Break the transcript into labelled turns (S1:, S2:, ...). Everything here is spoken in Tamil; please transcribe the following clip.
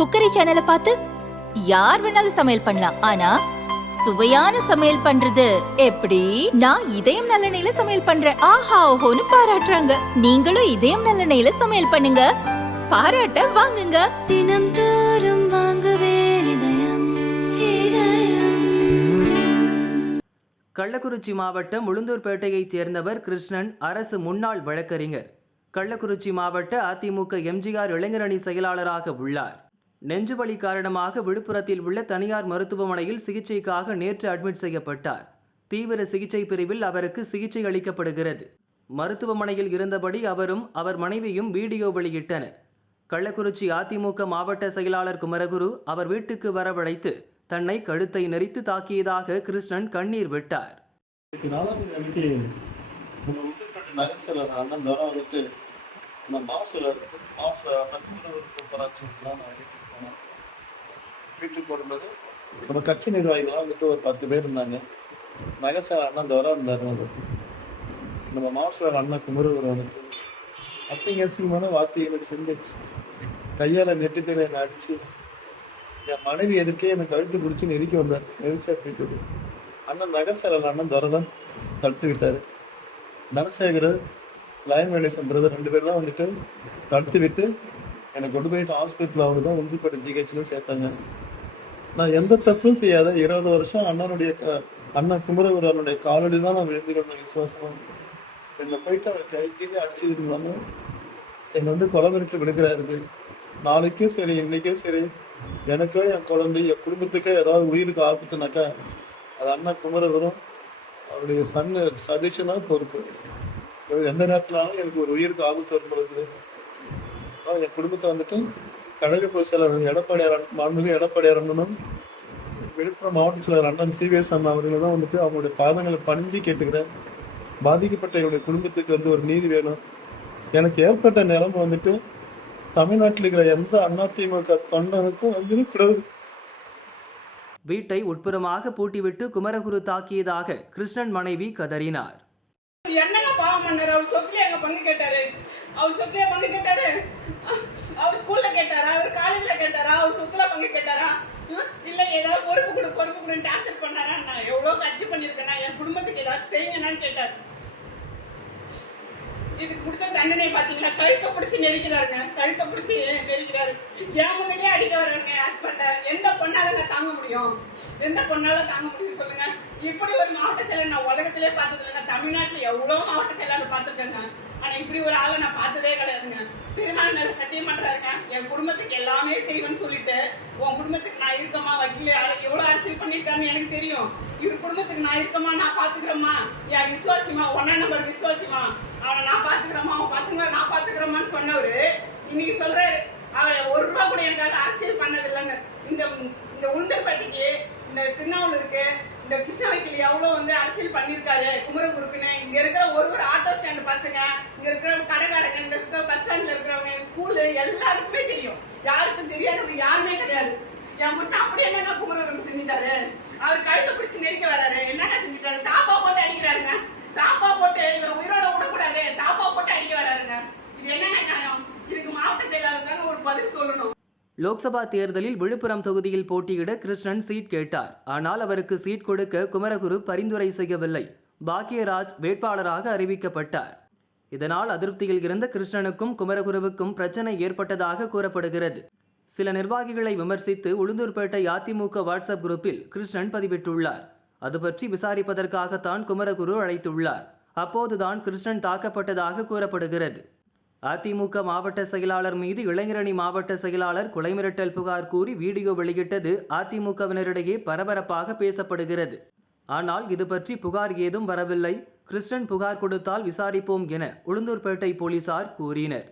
S1: குக்கரி சேனலை பார்த்து யார் வேணாலும் சமையல் பண்ணலாம். ஆனா சுவையான சமையல் பண்றது எப்படி? நான் இதயம் நல்லெண்ணெயில சமையல் பண்றேன். ஆஹா ஓஹோன்னு பாராட்டுறாங்க. நீங்களும் இதயம் நல்லெண்ணெயில சமையல் பண்ணுங்க. பாராட்ட வாங்குங்க.
S2: தினம் தோறும் வாங்குவே இதயம் இதயம்.
S3: கள்ளக்குறிச்சி மாவட்டம் உளுந்தூர்பேட்டையைச் சேர்ந்தவர் கிருஷ்ணன் அரசு முன்னாள் வழக்கறிஞர். கள்ளக்குறிச்சி மாவட்ட அதிமுக எம்ஜிஆர் இளைஞரணி செயலாளராக உள்ளார். நெஞ்சுவலி காரணமாக விழுப்புரத்தில் உள்ள தனியார் மருத்துவமனையில் சிகிச்சைக்காக நேற்று அட்மிட் செய்யப்பட்டார். தீவிர சிகிச்சை பிரிவில் அவருக்கு சிகிச்சை அளிக்கப்படுகிறது. மருத்துவமனையில் இருந்தபடி அவரும் அவர் மனைவியும் வீடியோ வெளியிட்டனர். கள்ளக்குறிச்சி அதிமுக மாவட்ட செயலாளர் குமரகுரு அவர் வீட்டுக்கு வரவழைத்து தன்னை கழுத்தை நெரித்து தாக்கியதாக கிருஷ்ணன் கண்ணீர் விட்டார்.
S4: நாலாவது மாசில் நம்ம உள்கட்டு நான் வீட்டுக்கு போனேன். வீட்டுக்கு போடும்போது நம்ம கட்சி நிர்வாகிகள்லாம் வந்துட்டு ஒரு பத்து பேர் இருந்தாங்க. நகசல அண்ணன் தோரா இருந்தார். வந்து நம்ம மாசுலர் அண்ணன் குமரவர் வந்துட்டு அசிங்க அசிங்கமான வார்த்தைகளை செஞ்சு கையால நெட்டித்தில் என்னை அடிச்சு என் மனைவி எதுக்கே எனக்கு கழுத்து பிடிச்சி நெருக்கி வந்தார் நெரிச்சா போயிட்டது அண்ணன் நகர்சரல் அண்ணன் துரதான் தடுத்து விட்டார். தனசேகர் லயன் வேலேசன் பிரதர் ரெண்டு பேரும் வந்துட்டு தடுத்து விட்டு எனக்கு கொண்டு போயிட்டு ஹாஸ்பிட்டல் அவர் தான் உறுதிப்பட்ட ஜிஹெச்சில் சேர்த்தாங்க. நான் எந்த தப்பும் செய்யாத இருபது வருஷம் அண்ணனுடைய அண்ணன் குமரகுரனுடைய காலடி தான் நான் விழுந்துக்கிற விசுவாசம். என்னை போயிட்டு அவர் கைத்தீங்க அடிச்சது இருந்தாங்க என்னை வந்து கொலை மிரட்டு விடுக்கிறாரு நாளைக்கும் சரி இன்னைக்கும் சரி எனக்கோ என் குழந்தை என் குடும்பத்துக்கோ ஏதாவது உயிருக்கு ஆபத்துனாக்கா அது அண்ணன் குமரகுரும் அவருடைய சன் சதீஷன் பொறுப்பு. எந்த நேரத்தினாலும் எனக்கு ஒரு உயிருக்கு ஆபத்து வரும்பொழுது ஆனா என் குடும்பத்தை வந்துட்டு கழக பொதுச் செயலாளர் எடப்பாடியார் மாண்புமிகு எடப்பாடியார் அண்ணனும் விழுப்புரம் மாவட்ட செயலர் அண்ணன் அண்ணா அவர்கள் தான் வந்துட்டு அவங்களுடைய பாதங்களை பணிஞ்சு கேட்டுக்கிறேன். பாதிக்கப்பட்ட என்னுடைய குடும்பத்துக்கு வந்து ஒரு நீதி வேணும். எனக்கு ஏற்பட்ட நிலைமை வந்துட்டு தமிழ்நாட்டில் இருக்கிற எந்த அதிமுக தொண்டனுக்கும் வந்து கூடாது
S3: வீட்டை உட்புறமாக பூட்டிவிட்டு குமரகுரு தாக்கியதாக கிருஷ்ணன் மனைவி கதறினார்.
S5: பாவம் பண்ணாரு அவர் சொத்துல எங்க பங்கு கேட்டாரு? அவர் சொத்துல பங்கு கேட்டாரு? அவர் ஸ்கூல்ல கேட்டாரா? அவர் காலேஜ்ல கேட்டாரா? அவர் சொத்துல பங்கு கேட்டாரா? இல்ல ஏதாவது பொறுப்பு கொடு பொறுப்பு கொடுன்னு டார்ச்சர் பண்ணாரா? நான் எவ்வளவு கட்சி பண்ணிருக்கேன் என் குடும்பத்துக்கு ஏதாவது செய்யுங்கன்னு கேட்டாரு. இதுக்கு கொடுத்த தண்டனை பாத்தீங்கன்னா கழுத்தை பிடிச்சி நெரிக்கிறாருங்க. கழுத்தை பிடிச்சி நெரிக்கிறாரு. என் முன்னாடியே அடிக்க வர்றாருங்க ஹஸ்பண்ட எந்த பொண்ணாலங்க தாங்க முடியும்? எந்த பொண்ணால தாங்க முடியும் சொல்லுங்க. இப்படி ஒரு மாவட்ட செயலர் நான் உலகத்திலே பார்த்தது இல்லைங்க தமிழ்நாட்டுல எவ்வளோ மாவட்ட செயலாளர் பார்த்துருக்கேங்க ஆனா இப்படி ஒரு ஆளை நான் பார்த்ததே கிடையாதுங்க. பெருமாள் மேல சத்தியம் பண்றாருங்க. என் குடும்பத்துக்கு எல்லாமே செய்வேன்னு சொல்லிட்டு உன் குடும்பத்துக்கு நான் இருக்கமா வக்கீல எவ்வளவு அரசியல் பண்ணிருக்காருன்னு எனக்கு தெரியும். இவர் குடும்பத்துக்கு நான் இருக்கமா நான் பாத்துக்கிறேம்மா. என் விசுவாசிமா ஒன்னா நம்பர் விசுவாசிமா அவனை நான் பாத்துக்கிறேம்மா அவன் பசங்களை நான் பாத்துக்கிறேம்மான்னு சொன்னவரு இன்னைக்கு சொல்றாரு. அவன் ஒரு ரூபா கூட எனக்காக அரசியல் பண்ணது இல்லைன்னு இந்த இந்த உளுந்தர்பட்டிக்கு இந்த திருநாவலூருக்கு இந்த கிருஷ்ணவைக்கில் எவ்வளவு வந்து அரசியல் பண்ணியிருக்காரு? குமரகுருக்குன்னு. இங்க இருக்கிற ஒரு ஒரு ஆட்டோ ஸ்டாண்ட் பசங்க இங்க இருக்கிற கடைக்காரங்க இங்க இருக்கிற பஸ் ஸ்டாண்ட்ல இருக்கிறவங்க ஸ்கூலு எல்லாருக்குமே தெரியும். யாருக்கும் தெரியாதவங்க யாருமே கிடையாது. என் புருஷன் அப்படி என்னங்க குமரகுரு செஞ்சுட்டாரு? அவர் கழுத்தை பிடிச்சு நெருக்க வராரு. என்னங்க செஞ்சுட்டாரு? தாப்பா போட்டு அடிக்கிறாருங்க. தாப்பா போட்டு இவர் உயிரோட விடக்கூடாது. தாப்பா போட்டு அடிக்க வராருங்க. இது என்னங்க நியாயம்? இதுக்கு மாவட்ட செயலாளர் தாங்க ஒரு பதில் சொல்லணும்.
S3: லோக்சபா தேர்தலில் விழுப்புரம் தொகுதியில் போட்டியிட கிருஷ்ணன் சீட் கேட்டார். ஆனால் அவருக்கு சீட் கொடுக்க குமரகுரு பரிந்துரை செய்யவில்லை. பாக்கியராஜ் வேட்பாளராக அறிவிக்கப்பட்டார். இதனால் அதிருப்தியில் இருந்த கிருஷ்ணனுக்கும் குமரகுருவுக்கும் பிரச்சனை ஏற்பட்டதாக கூறப்படுகிறது. சில நிர்வாகிகளை விமர்சித்து உளுந்தூர்பேட்டை அதிமுக வாட்ஸ்அப் குரூப்பில் கிருஷ்ணன் பதிவிட்டுள்ளார். அது பற்றி விசாரிப்பதற்காகத்தான் குமரகுரு அழைத்துள்ளார். அப்போதுதான் கிருஷ்ணன் தாக்கப்பட்டதாக கூறப்படுகிறது. அதிமுக மாவட்ட செயலாளர் மீது இளைஞரணி மாவட்ட செயலாளர் கொலை மிரட்டல் புகார் கூறி வீடியோ வெளியிட்டது அதிமுகவினரிடையே பரபரப்பாக பேசப்படுகிறது. ஆனால் இது பற்றி புகார் ஏதும் வரவில்லை. கிருஷ்ணன் புகார் கொடுத்தால் விசாரிப்போம் என உளுந்தூர்பேட்டை போலீசார் கூறினர்.